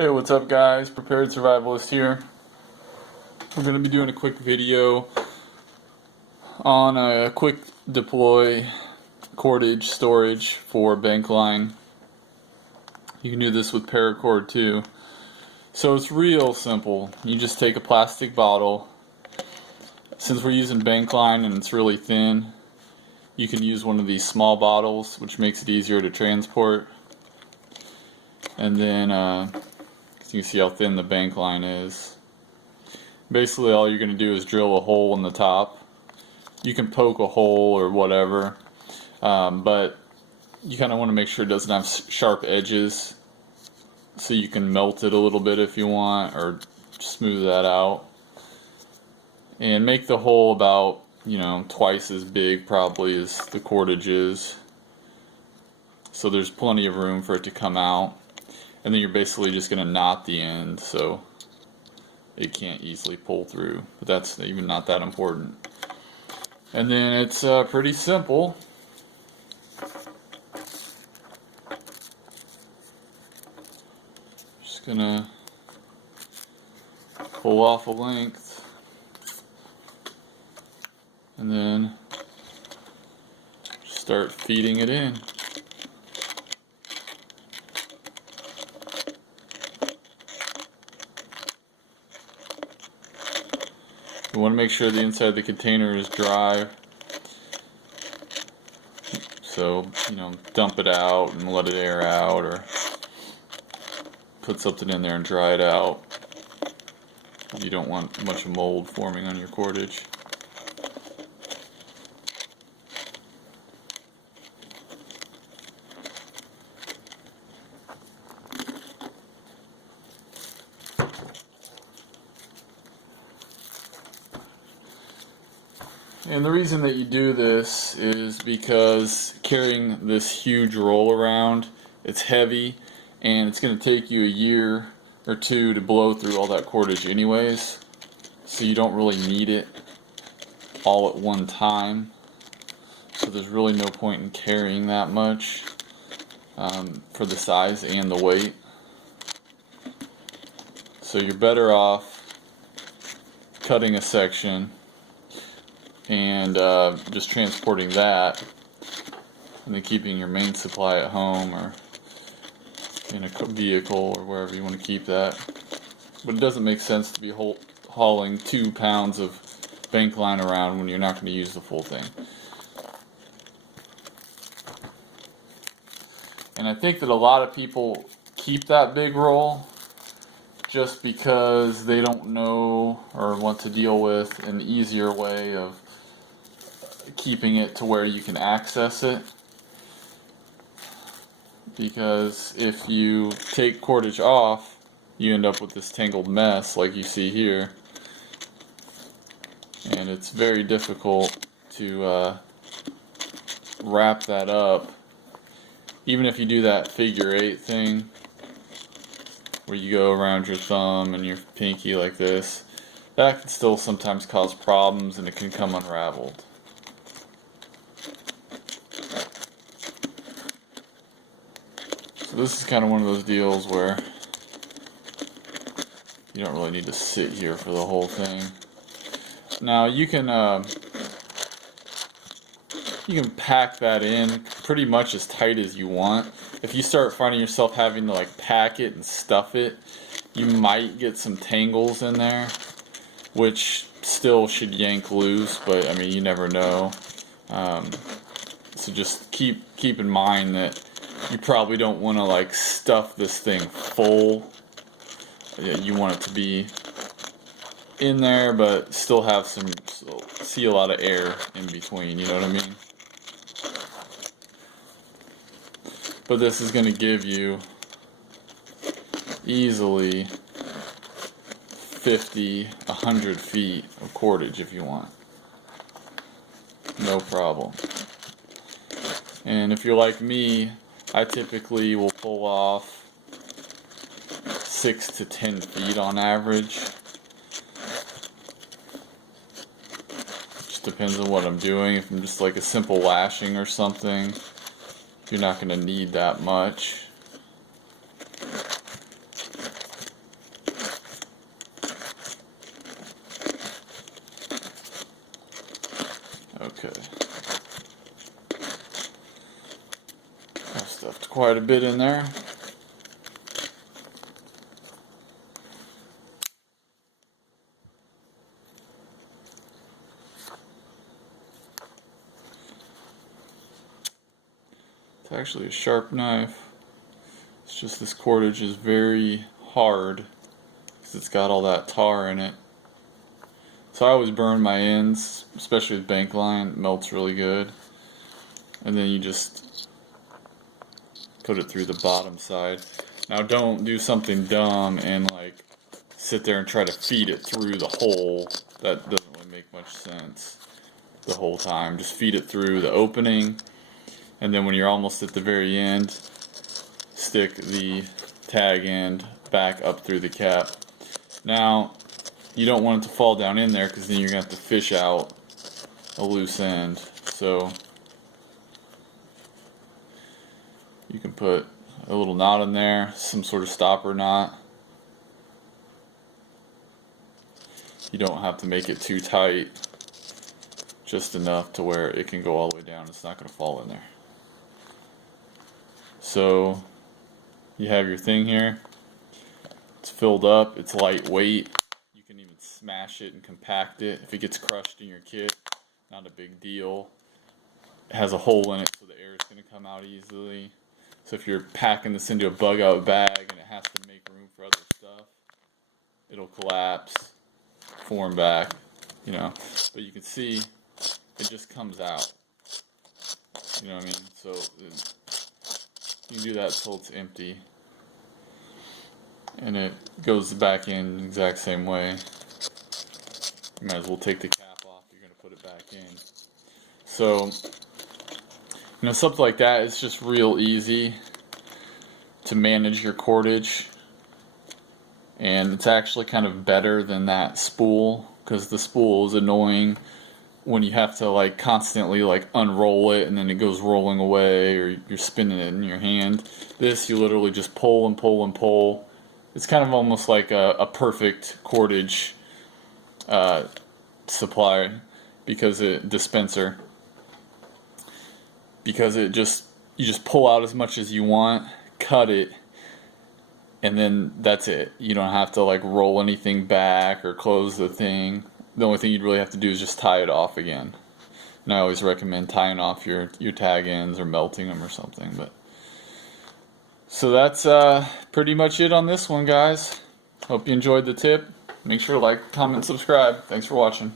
Hey, what's up guys? Prepared Survivalist here. We're going to be doing a quick video on a quick deploy cordage storage for Bankline. You can do this with paracord too. So it's real simple. You just take a plastic bottle. Since we're using Bankline and it's really thin, you can use one of these small bottles, which makes it easier to transport. And then you can see how thin the Bankline is. Basically all you're going to do is drill a hole in the top. You can poke a hole or whatever, but you kind of want to make sure it doesn't have sharp edges, so you can melt it a little bit if you want, or smooth that out. And make the hole about, twice as big probably as the cordage is, so there's plenty of room for it to come out. And then you're basically just going to knot the end so it can't easily pull through. But that's even not that important. And then it's pretty simple. Just going to pull off a length. And then start feeding it in. You want to make sure the inside of the container is dry, so dump it out and let it air out, or put something in there and dry it out. You don't want much mold forming on your cordage. And the reason that you do this is because carrying this huge roll around, it's heavy, and it's going to take you a year or two to blow through all that cordage anyways, so you don't really need it all at one time. So there's really no point in carrying that much for the size and the weight. So you're better off cutting a section and just transporting that, and then keeping your main supply at home or in a vehicle or wherever you want to keep that. But it doesn't make sense to be hauling 2 pounds of Bankline around when you're not going to use the full thing. And I think that a lot of people keep that big roll just because they don't know or want to deal with an easier way of keeping it to where you can access it. Because if you take cordage off, you end up with this tangled mess like you see here, and it's very difficult to wrap that up. Even if you do that figure 8 thing where you go around your thumb and your pinky like this, that can still sometimes cause problems, and it can come unraveled. So this is kind of one of those deals where you don't really need to sit here for the whole thing. Now you can pack that in pretty much as tight as you want. If you start finding yourself having to pack it and stuff it, you might get some tangles in there, which still should yank loose, but I mean, you never know. So just keep in mind that you probably don't want to stuff this thing full. You want it to be in there, but still have see a lot of air in between, you know what I mean? But this is going to give you easily 50, 100 feet of cordage if you want. No problem. And if you're like me, I typically will pull off 6 to 10 feet on average. Just depends on what I'm doing. If I'm just a simple lashing or something, you're not going to need that much. I stuffed quite a bit in there. It's actually a sharp knife. It's just this cordage is very hard because it's got all that tar in it. So I always burn my ends, especially with Bankline. It melts really good. And then you just put it through the bottom side. Now don't do something dumb and like sit there and try to feed it through the hole. That doesn't really make much sense the whole time. Just feed it through the opening, and then when you're almost at the very end, stick the tag end back up through the cap. Now, you don't want it to fall down in there because then you're going to have to fish out a loose end. So you can put a little knot in there, some sort of stopper knot. You don't have to make it too tight, just enough to where it can go all the way down. It's not going to fall in there. So you have your thing here. It's filled up. It's lightweight. You can even smash it and compact it. If it gets crushed in your kit, not a big deal. It has a hole in it so the air is going to come out easily. So if you're packing this into a bug out bag and it has to make room for other stuff, it'll collapse, form back, you know. But you can see it just comes out. You know what I mean? So you can do that until it's empty. And it goes back in the exact same way. You might as well take the cap off. You're going to put it back in. So, you know, something like that is just real easy to manage your cordage. And it's actually kind of better than that spool, because the spool is annoying when you have to like constantly like unroll it and then it goes rolling away, or you're spinning it in your hand. This, you literally just pull and pull and pull. It's kind of almost like a perfect cordage supply, dispenser, because you just pull out as much as you want, cut it, and then that's it. You don't have to like roll anything back or close the thing. The only thing you'd really have to do is just tie it off again. And I always recommend tying off your tag ends or melting them or something. But so that's pretty much it on this one, guys. Hope you enjoyed the tip. Make sure to like, comment, subscribe. Thanks for watching.